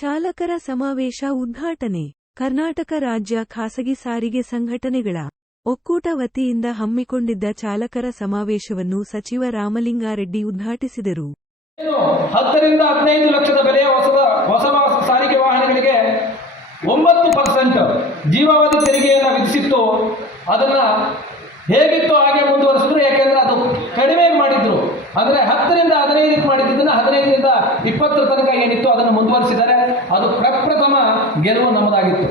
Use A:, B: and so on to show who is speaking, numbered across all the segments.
A: ಚಾಲಕರ ಸಮಾವೇಶ ಉದ್ಘಾಟನೆ. ಕರ್ನಾಟಕ ರಾಜ್ಯ ಖಾಸಗಿ ಸಾರಿಗೆ ಸಂಘಟನೆಗಳ ಒಕ್ಕೂಟ ವತಿಯಿಂದ ಹಮ್ಮಿಕೊಂಡಿದ್ದ ಚಾಲಕರ ಸಮಾವೇಶವನ್ನು ಸಚಿವ ರಾಮಲಿಂಗಾರೆಡ್ಡಿ ಉದ್ಘಾಟಿಸಿದರು.
B: ಹತ್ತರಿಂದ ಹದಿನೈದು ಲಕ್ಷದ ಬೆಲೆಯ ಹೊಸ ಸಾರಿಗೆ ವಾಹನಗಳಿಗೆ ಒಂಬತ್ತು ಪರ್ಸೆಂಟ್ ಜೀವಾವಧಿ ತೆರಿಗೆಯನ್ನು ವಿಧಿಸಿತ್ತು. ಅದನ್ನ ಹೇಗಿತ್ತು ಹಾಗೆ ಮುಂದುವರಿಸಿದ್ರು, ಯಾಕೆಂದ್ರೆ ಅದು ಕಡಿಮೆ ಮಾಡಿದ್ರು. ಅಂದ್ರೆ ಹತ್ತರಿಂದ ಹದಿನೈದು ಹದಿನೈದರಿಂದ ಇಪ್ಪತ್ತರ ತನಕ ಏನಿತ್ತು ಅದನ್ನು ಮುಂದುವರಿಸಿದ್ದಾರೆ ಅದು ಪ್ರಪ್ರಥಮ ಗೆಲುವು ನಮ್ಮದಾಗಿತ್ತು.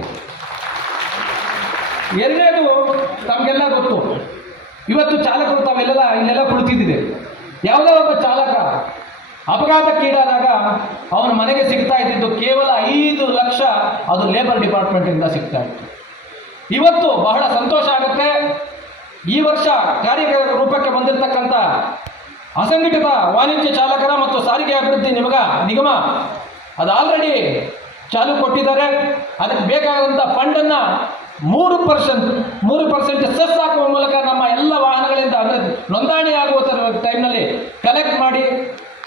B: ಎರಡನೇದು ತಮಗೆಲ್ಲ ಗೊತ್ತು. ಇವತ್ತು ಚಾಲಕರು ತಾವೆಲ್ಲ ಇಲ್ಲೆಲ್ಲ ಕುಳಿತಿದ್ದಿದೆ ಯಾವುದೇ ಒಬ್ಬ ಚಾಲಕ ಅಪಘಾತಕ್ಕೀಡಾದಾಗ ಅವನ ಮನೆಗೆ ಸಿಗ್ತಾ ಇದ್ದಿದ್ದು ಕೇವಲ ಐದು ಲಕ್ಷ ಅದು ಲೇಬರ್ ಡಿಪಾರ್ಟ್ಮೆಂಟಿಂದ ಸಿಗ್ತಾ ಇತ್ತು. ಇವತ್ತು ಬಹಳ ಸಂತೋಷ ಆಗುತ್ತೆ. ಈ ವರ್ಷ ಕಾರ್ಯ ರೂಪಕ್ಕೆ ಬಂದಿರತಕ್ಕಂಥ ಅಸಂಘಟಿತ ವಾಣಿಜ್ಯ ಚಾಲಕರ ಮತ್ತು ಸಾರಿಗೆ ಅಭಿವೃದ್ಧಿ ನಿಮಗ ನಿಗಮ ಅದು ಆಲ್ರೆಡಿ ಚಾಲು ಕೊಟ್ಟಿದ್ದಾರೆ. ಅದಕ್ಕೆ ಬೇಕಾದಂಥ ಫಂಡನ್ನು ಮೂರು ಪರ್ಸೆಂಟ್ ಮೂರು ಪರ್ಸೆಂಟ್ ಸೆಸ್ ಹಾಕುವ ಮೂಲಕ ನಮ್ಮ ಎಲ್ಲ ವಾಹನಗಳಿಂದ ಅಂದರೆ ನೋಂದಣಿ ಆಗುವ ಟೈಮ್ನಲ್ಲಿ ಕಲೆಕ್ಟ್ ಮಾಡಿ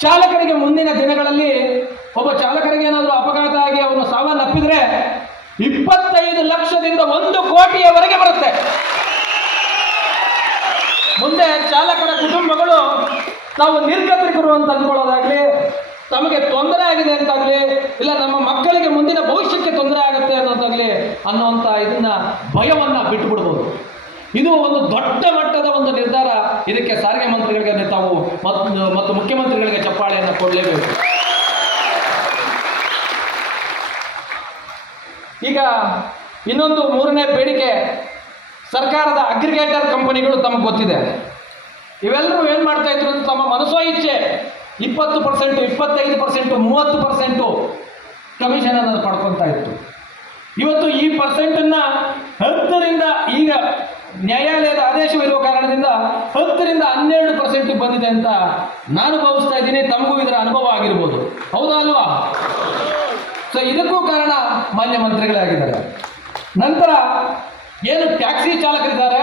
B: ಚಾಲಕರಿಗೆ ಮುಂದಿನ ದಿನಗಳಲ್ಲಿ ಒಬ್ಬ ಚಾಲಕರಿಗೆ ಏನಾದರೂ ಅಪಘಾತ ಆಗಿ ಅವನು ಸಾವನ್ನಪ್ಪಿದ್ರೆ ಇಪ್ಪತ್ತೈದು ಲಕ್ಷದಿಂದ ಒಂದು ಕೋಟಿಯವರೆಗೆ ಬರುತ್ತೆ. ತಾವು ನಿರ್ಗತಿಕರು ಅಂತ ಅಂದ್ಕೊಳ್ಳೋದಾಗ್ಲಿ, ತಮಗೆ ತೊಂದರೆ ಆಗಿದೆ ಅಂತಾಗ್ಲಿ, ಇಲ್ಲ ನಮ್ಮ ಮಕ್ಕಳಿಗೆ ಮುಂದಿನ ಭವಿಷ್ಯಕ್ಕೆ ತೊಂದರೆ ಆಗುತ್ತೆ ಅನ್ನೋದಾಗ್ಲಿ ಅನ್ನುವಂಥ ಇದನ್ನ ಭಯವನ್ನ ಬಿಟ್ಬಿಡ್ಬೋದು ಇದು ಒಂದು ದೊಡ್ಡ ಮಟ್ಟದ ಒಂದು ನಿರ್ಧಾರ. ಇದಕ್ಕೆ ಸಾರಿಗೆ ಮಂತ್ರಿಗಳಿಗೆ ತಾವು ಮತ್ತು ಮತ್ತು ಮುಖ್ಯಮಂತ್ರಿಗಳಿಗೆ ಚಪ್ಪಾಳೆಯನ್ನು ಕೊಡಲೇಬೇಕು. ಈಗ ಇನ್ನೊಂದು ಮೂರನೇ ಬೇಡಿಕೆ, ಸರ್ಕಾರದ ಅಗ್ರಿಗೇಟರ್ ಕಂಪನಿಗಳು ತಮಗೆ ಗೊತ್ತಿದೆ. ಇವೆಲ್ಲರೂ ಏನು ಮಾಡ್ತಾ ಇದ್ರು ಅಂತ ತಮ್ಮ ಮನಸ್ಸೋ ಇಚ್ಛೆ. ಇಪ್ಪತ್ತು ಪರ್ಸೆಂಟು, ಇಪ್ಪತ್ತೈದು ಪರ್ಸೆಂಟು, ಮೂವತ್ತು ಪರ್ಸೆಂಟು ಕಮಿಷನ್ ಅನ್ನೋದು ಪಡ್ಕೊತಾ ಇತ್ತು. ಇವತ್ತು ಈ ಪರ್ಸೆಂಟನ್ನು ಹತ್ತರಿಂದ ಈಗ ನ್ಯಾಯಾಲಯದ ಆದೇಶವಿರುವ ಕಾರಣದಿಂದ ಹತ್ತರಿಂದ ಹನ್ನೆರಡು ಪರ್ಸೆಂಟ್ ಬಂದಿದೆ ಅಂತ ನಾನು ಭಾವಿಸ್ತಾ ಇದ್ದೀನಿ. ತಮಗೂ ಇದರ ಅನುಭವ ಆಗಿರ್ಬೋದು. ಹೌದಾ ಅಲ್ವಾ? ಸೊ ಇದಕ್ಕೂ ಕಾರಣ ಮಾನ್ಯ ಮಂತ್ರಿಗಳೇ ಆಗಿದ್ದಾರೆ. ನಂತರ ಏನು ಟ್ಯಾಕ್ಸಿ ಚಾಲಕರಿದ್ದಾರೆ?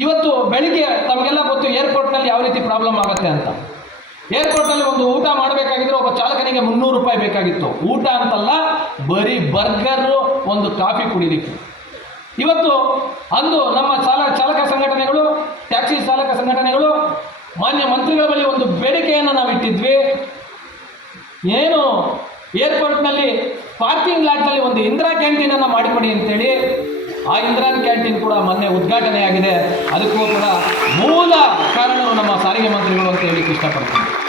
B: ಇವತ್ತು ಬೆಳಿಗ್ಗೆ ತಮಗೆಲ್ಲ ಗೊತ್ತು ಏರ್ಪೋರ್ಟ್ನಲ್ಲಿ ಯಾವ ರೀತಿ ಪ್ರಾಬ್ಲಮ್ ಆಗುತ್ತೆ ಅಂತ. ಏರ್ಪೋರ್ಟ್ನಲ್ಲಿ ಒಂದು ಊಟ ಮಾಡಬೇಕಾಗಿದ್ರೆ ಒಬ್ಬ ಚಾಲಕನಿಗೆ ಮುನ್ನೂರು ರೂಪಾಯಿ ಬೇಕಾಗಿತ್ತು. ಊಟ ಅಂತಲ್ಲ, ಬರೀ ಬರ್ಗರು, ಒಂದು ಕಾಫಿ ಕುಡಿಲಿಕ್ಕೆ. ಇವತ್ತು ಅಂದು ನಮ್ಮ ಚಾಲ, ಚಾಲಕ ಸಂಘಟನೆಗಳು, ಟ್ಯಾಕ್ಸಿ ಚಾಲಕ ಸಂಘಟನೆಗಳು, ಮಾನ್ಯ ಮಂತ್ರಿಗಳ ಬಳಿ ಒಂದು ಬೇಡಿಕೆಯನ್ನು ನಾವು ಇಟ್ಟಿದ್ವಿ. ಏನು, ಏರ್ಪೋರ್ಟ್ನಲ್ಲಿ ಪಾರ್ಕಿಂಗ್ ಲಾಟ್ನಲ್ಲಿ ಒಂದು ಇಂದಿರಾ ಕ್ಯಾಂಟೀನನ್ನು ಮಾಡಿಕೊಡಿ ಅಂತೇಳಿ ಆ ಇಂದಿರಾ ಕ್ಯಾಂಟೀನ್ ಕೂಡ ಮೊನ್ನೆ ಉದ್ಘಾಟನೆಯಾಗಿದೆ. ಅದಕ್ಕೂ ಕೂಡ ಮೂಲ ಕಾರಣವು ನಮ್ಮ ಸಾರಿಗೆ ಮಂತ್ರಿಗಳು ಅಂತ ಹೇಳಿಕ್ಕೆ ಇಷ್ಟಪಡ್ತೀನಿ.